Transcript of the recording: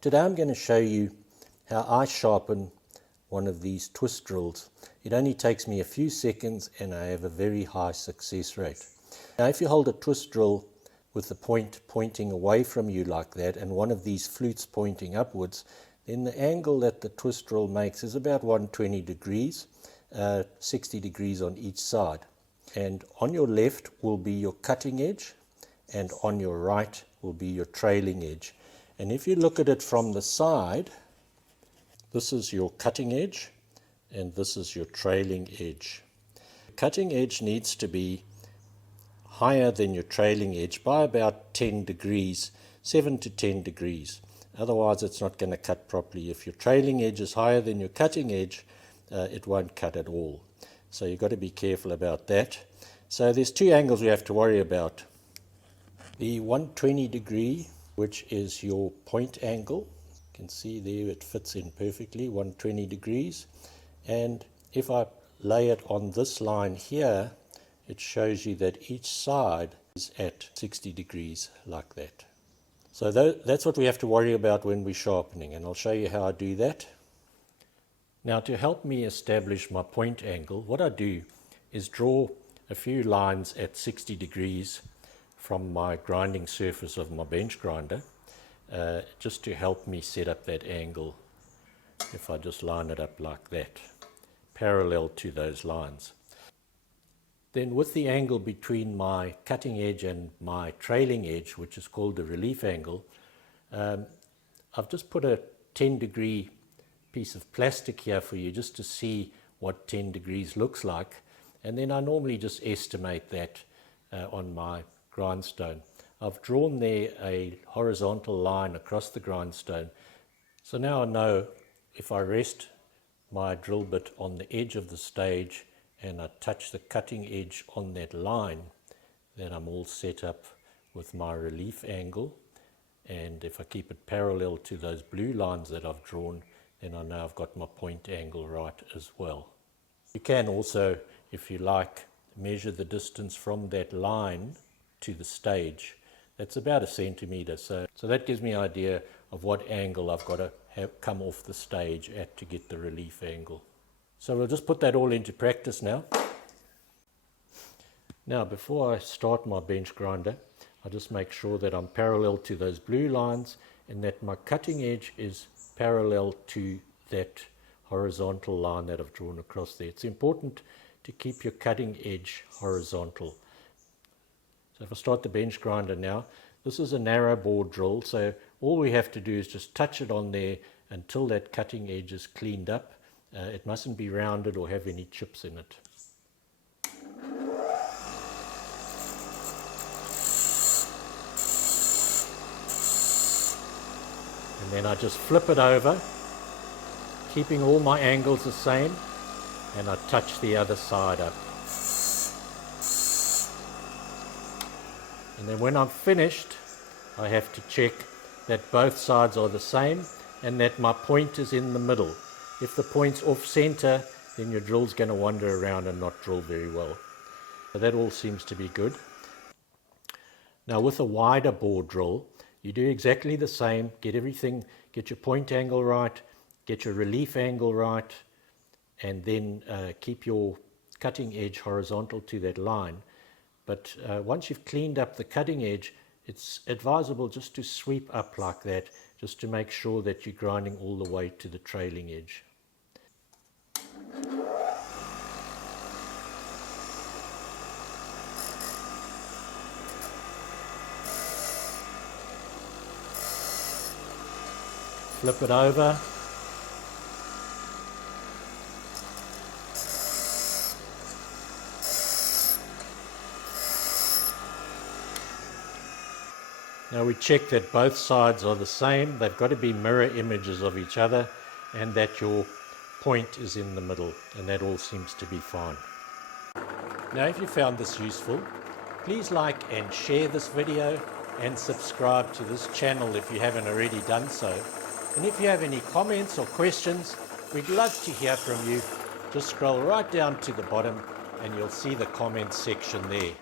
Today I'm going to show you how I sharpen one of these twist drills. It only takes me a few seconds and I have a very high success rate. Now if you hold a twist drill with the point pointing away from you like that and one of these flutes pointing upwards, then the angle that the twist drill makes is about 120 degrees, 60 degrees on each side. And on your left will be your cutting edge and on your right will be your trailing edge. And if you look at it from the side, this is your cutting edge and this is your trailing edge. The cutting edge needs to be higher than your trailing edge by about 10 degrees, 7 to 10 degrees. Otherwise it's not going to cut properly. If your trailing edge is higher than your cutting edge, it won't cut at all. So you've got to be careful about that. So there's two angles we have to worry about. The 120 degree, which is your point angle. You can see there it fits in perfectly, 120 degrees. And if I lay it on this line here, it shows you that each side is at 60 degrees like that. So that's what we have to worry about when we're sharpening, and I'll show you how I do that. Now to help me establish my point angle, what I do is draw a few lines at 60 degrees from my grinding surface of my bench grinder, just to help me set up that angle. If I just line it up like that, parallel to those lines. Then with the angle between my cutting edge and my trailing edge, which is called the relief angle, I've just put a 10 degree piece of plastic here for you just to see what 10 degrees looks like. And then I normally just estimate that on my grindstone. I've drawn there a horizontal line across the grindstone. So now I know if I rest my drill bit on the edge of the stage and I touch the cutting edge on that line, then I'm all set up with my relief angle. And if I keep it parallel to those blue lines that I've drawn, then I know I've got my point angle right as well. You can also, if you like, measure the distance from that line to the stage. That's about 1 centimeter. So that gives me an idea of what angle I've got to have come off the stage at to get the relief angle. So we'll just put that all into practice now. Now before I start my bench grinder, I just make sure that I'm parallel to those blue lines and that my cutting edge is parallel to that horizontal line that I've drawn across there. It's important to keep your cutting edge horizontal. So if I start the bench grinder now, this is a narrow bore drill, so all we have to do is just touch it on there until that cutting edge is cleaned up. It mustn't be rounded or have any chips in it. And then I just flip it over, keeping all my angles the same, and I touch the other side up. And then when I'm finished, I have to check that both sides are the same and that my point is in the middle. If the point's off center, then your drill's going to wander around and not drill very well. So that all seems to be good. Now with a wider bore drill, you do exactly the same. Get your point angle right, get your relief angle right, and then keep your cutting edge horizontal to that line. But once you've cleaned up the cutting edge, it's advisable just to sweep up like that, just to make sure that you're grinding all the way to the trailing edge. Flip it over. Now we check that both sides are the same. They've got to be mirror images of each other and that your point is in the middle, and that all seems to be fine. Now if you found this useful, please like and share this video and subscribe to this channel if you haven't already done so. And if you have any comments or questions, we'd love to hear from you. Just scroll right down to the bottom and you'll see the comments section there.